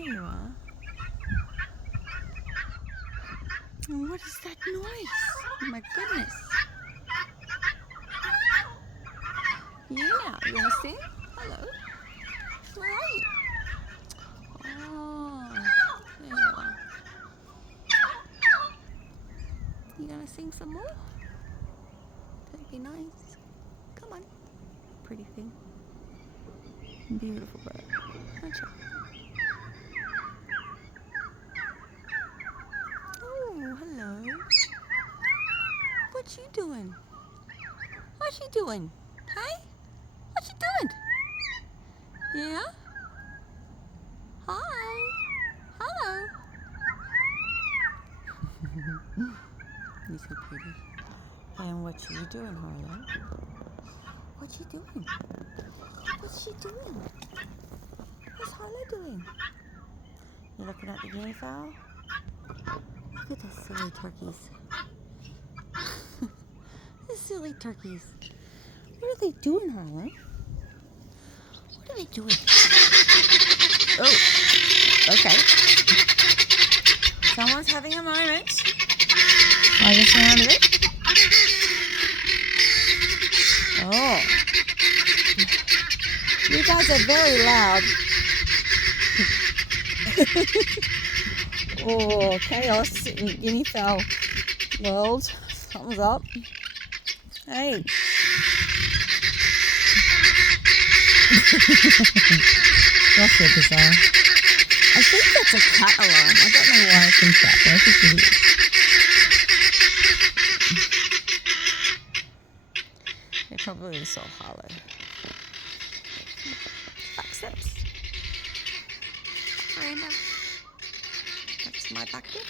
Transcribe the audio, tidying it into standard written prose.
Here you are. And what is that noise? Oh my goodness. Yeah, you want to sing? Hello. Where are you? Oh, there you are. You gonna sing some more? That'd be nice. Come on. Pretty thing. Beautiful bird. Aren't you? Oh, hello. What you doing? What you doing? Hey? What you doing? Yeah? Hi. Hello. You're so pretty. And what you doing, Harlow? What you doing? What's she doing? What's Harlow doing? You looking at the guinea fowl? Look at those silly turkeys. The silly turkeys. What are they doing, Harlow? What are they doing? Oh, okay. Someone's having a moment. By the sound of it. Oh. You guys are very loud. Oh, chaos in guinea fowl world. Thumbs up. Hey. That's so bizarre. I think that's a cat alarm. I don't know why I think that, but I think it is. It probably saw Harlow. Back steps. Miranda. That's my back here.